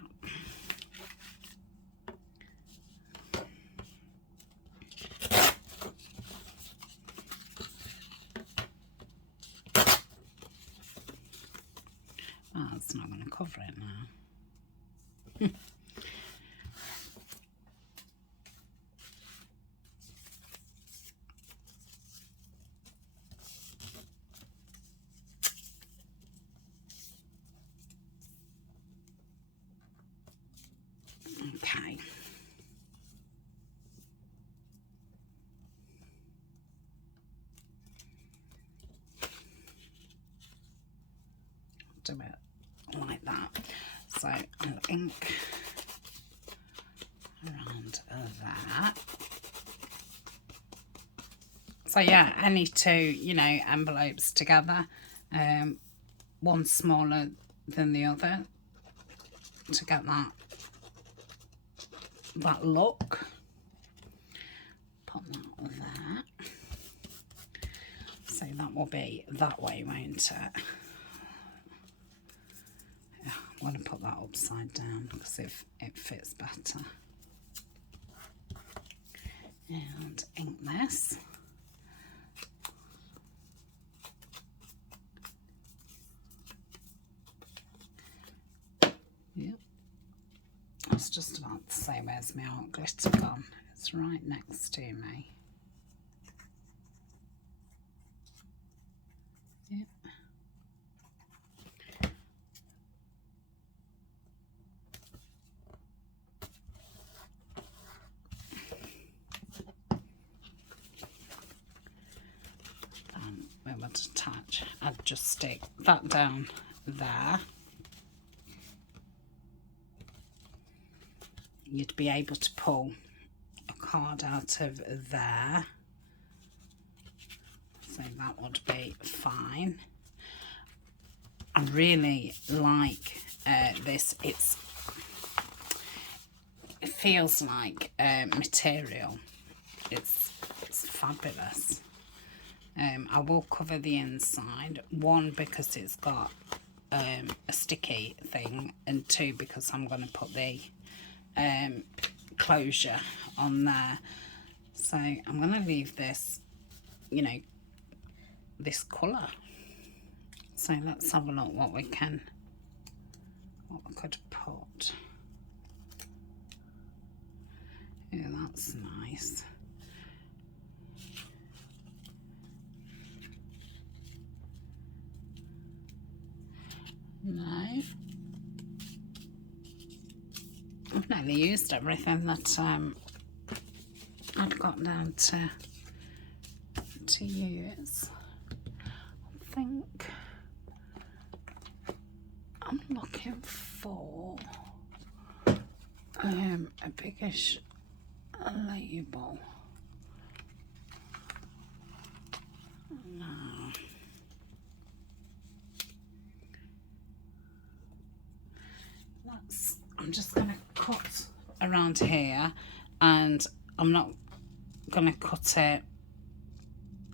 Oh, it's not going to cover it now. Okay. Do it like that. So I'll ink around there. So yeah, any two, you know, envelopes together, one smaller than the other to get that look. Put that there. So that will be that way, won't it? Yeah, I'm going to put that upside down because it fits better. And ink this. Yep. I was just about to say, where's my art glitter gone? It's right next to me. Yep. Then we would attach, I'd just stick that down there. You'd be able to pull a card out of there, so that would be fine. I really like this. It feels like material. It's fabulous. I will cover the inside, one because it's got a sticky thing, and two because I'm going to put the closure on there. So I'm going to leave this, you know, this colour. So let's have a look what we could put. Yeah, that's nice. No, I've nearly used everything that I'd got down to use. I think I'm looking for a biggish label. No. I'm just going to cut around here, and I'm not going to cut it,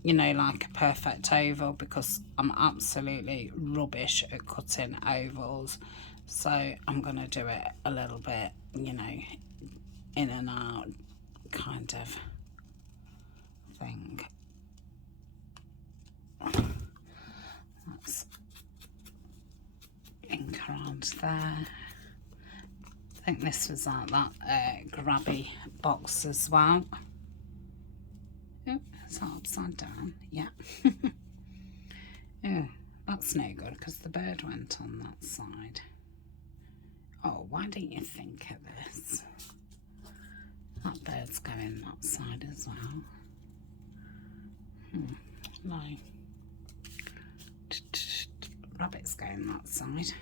you know, like a perfect oval, because I'm absolutely rubbish at cutting ovals. So I'm going to do it a little bit, you know, in and out kind of thing. Let's ink around there. I think this was out that grabby box as well. Oh, it's upside down. Yeah. Oh, that's no good because the bird went on that side. Oh, why didn't you think of this? That bird's going that side as well. No. Rabbit's going that side.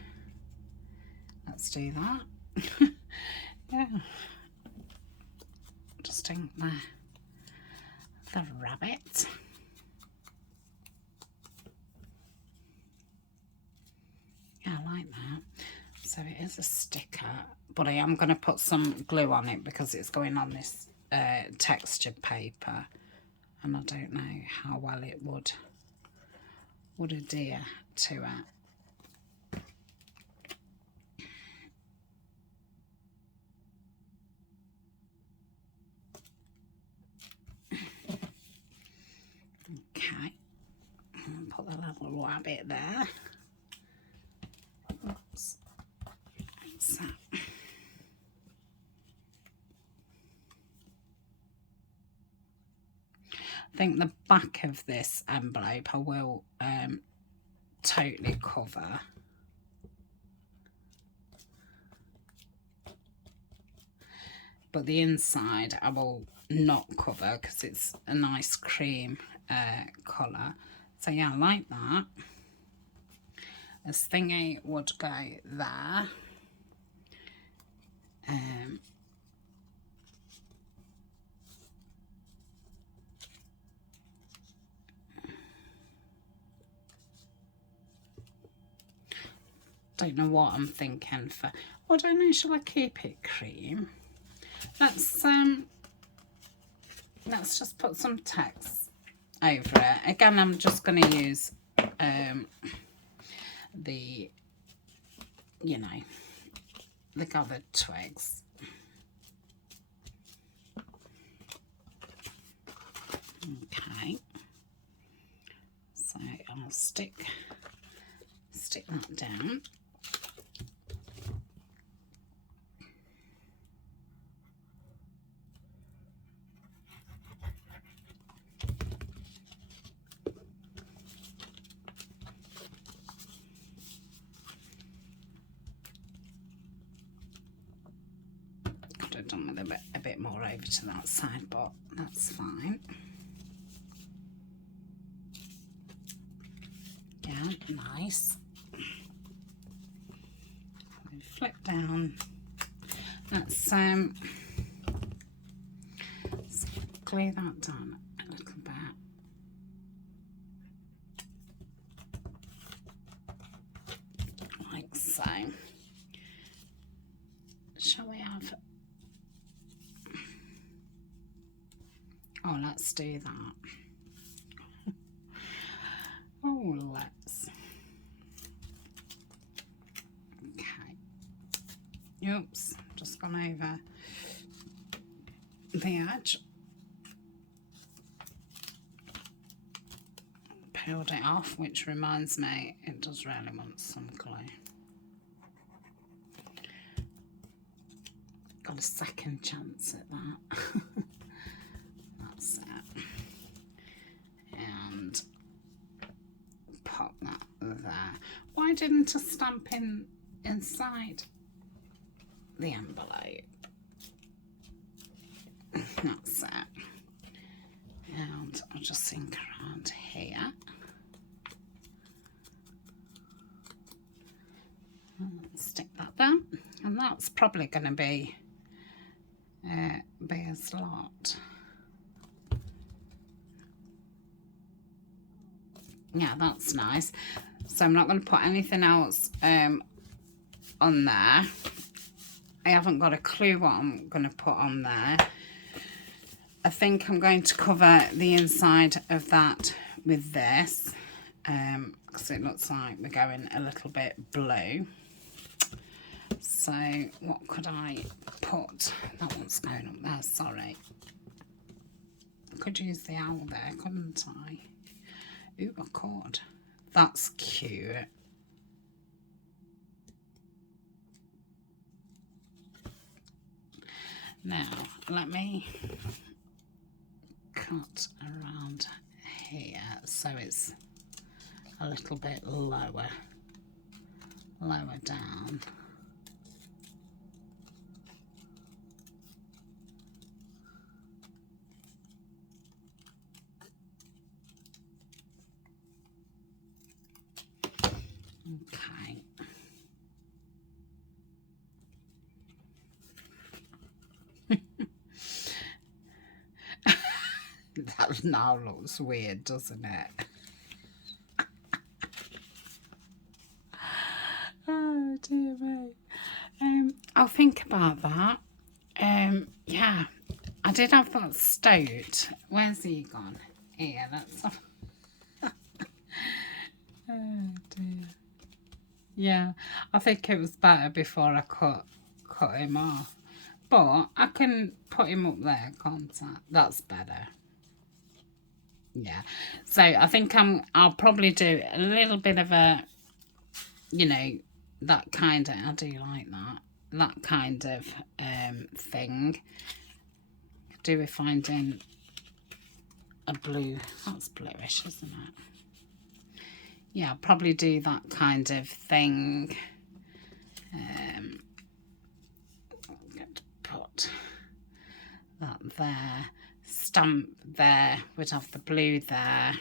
Let's do that. Yeah. Just ink the rabbit. Yeah, I like that. So it is a sticker, but I am going to put some glue on it because it's going on this textured paper, and I don't know how well it would adhere to it. Okay, put the little rabbit there. Oops. So. I think the back of this envelope I will totally cover. But the inside I will not cover because it's a nice cream colour. So yeah, I like that. This thingy would go there. Don't know what I'm thinking for. I don't know, shall I keep it cream? Let's just put some text over it. Again, I'm just going to use the, you know, the gathered twigs. Okay, so I'll stick that down. Could have done with a bit more over to that side, but that's fine. Yeah, nice. Flip down. Let's glue that down a little bit. Like so. Shall we have... Oh, let's do that. Oh, let's... Oops, just gone over the edge. Peeled it off, which reminds me, it does really want some glue. Got a second chance at that. That's it. And pop that there. Why didn't I stamp inside the envelope? That's it. And I'll just sink around here. Stick that down, and that's probably going to be a slot. Yeah, that's nice. So I'm not going to put anything else on there. I haven't got a clue what I'm going to put on there. I think I'm going to cover the inside of that with this because it looks like we're going a little bit blue. So what could I put? That one's going up there, sorry. I could use the owl there, couldn't I? Ooh, I could. That's cute. Now, let me cut around here so it's a little bit lower down. Okay. That now looks weird, doesn't it? Oh dear me. I'll think about that. Yeah, I did have that stoat. Where's he gone? Here, that's... Oh dear. Yeah, I think it was better before I cut him off. But I can put him up there, can't I? That's better. Yeah. So I think I'll probably do a little bit of a, you know, that kind of, I do like that. That kind of thing. Do we find in a blue? That's bluish, isn't it? Yeah, I'll probably do that kind of thing. I'm going to put that there. Stamp there. Would have the blue there.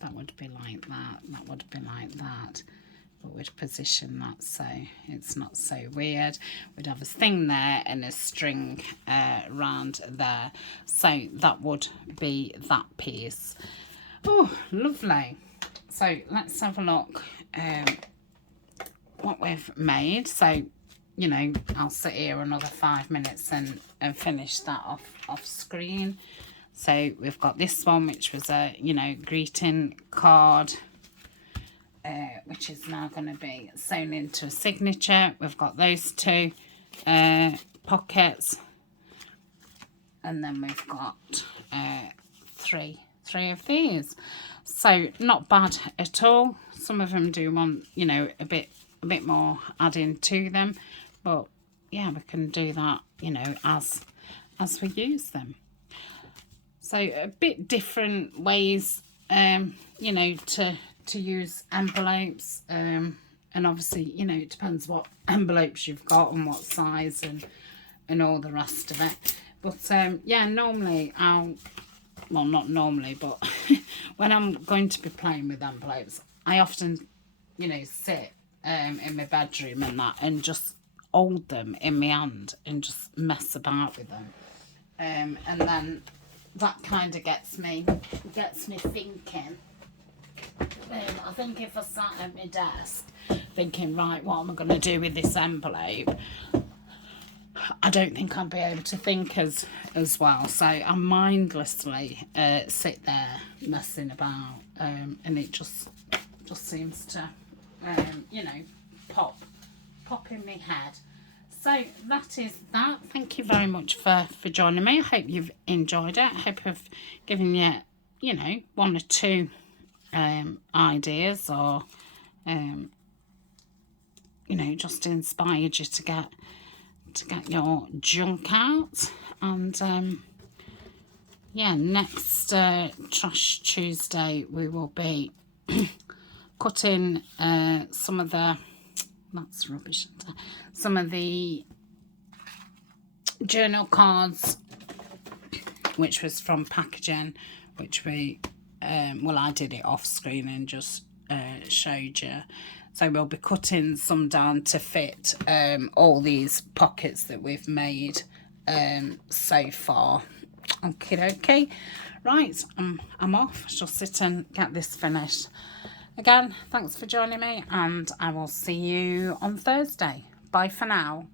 That would be like that. That would be like that. But we'd position that so it's not so weird. We'd have a thing there and a string round there. So that would be that piece. Oh, lovely. So let's have a look what we've made. So, you know, I'll sit here another 5 minutes and finish that off screen. So we've got this one, which was a, you know, greeting card, which is now going to be sewn into a signature. We've got those two pockets, and then we've got three of these. So not bad at all. Some of them do want, you know, a bit more adding to them, but yeah, we can do that, you know, as we use them. So a bit different ways, you know, to use envelopes, and obviously, you know, it depends what envelopes you've got and what size and all the rest of it. But yeah, normally well, not normally, but when I'm going to be playing with envelopes, I often, you know, sit in my bedroom and that, and just hold them in my hand and just mess about with them, and then that kind of gets me thinking. I think if I sat at my desk thinking, right, what am I going to do with this envelope, I don't think I'd be able to think as well. So I mindlessly sit there messing about, and it just seems to, you know, pop in my head. So that is that. Thank you very much for joining me. I hope you've enjoyed it. I hope I've given you, you know, one or two ideas, or you know, just inspired you to get your junk out. And yeah, next Trash Tuesday we will be cutting some of the, that's rubbish, some of the journal cards, which was from packaging, which we well, I did it off screen and just showed you. So we'll be cutting some down to fit all these pockets that we've made so far. Okay, right, I'm off. I shall sit and get this finished. Again, thanks for joining me, and I will see you on Thursday. Bye for now.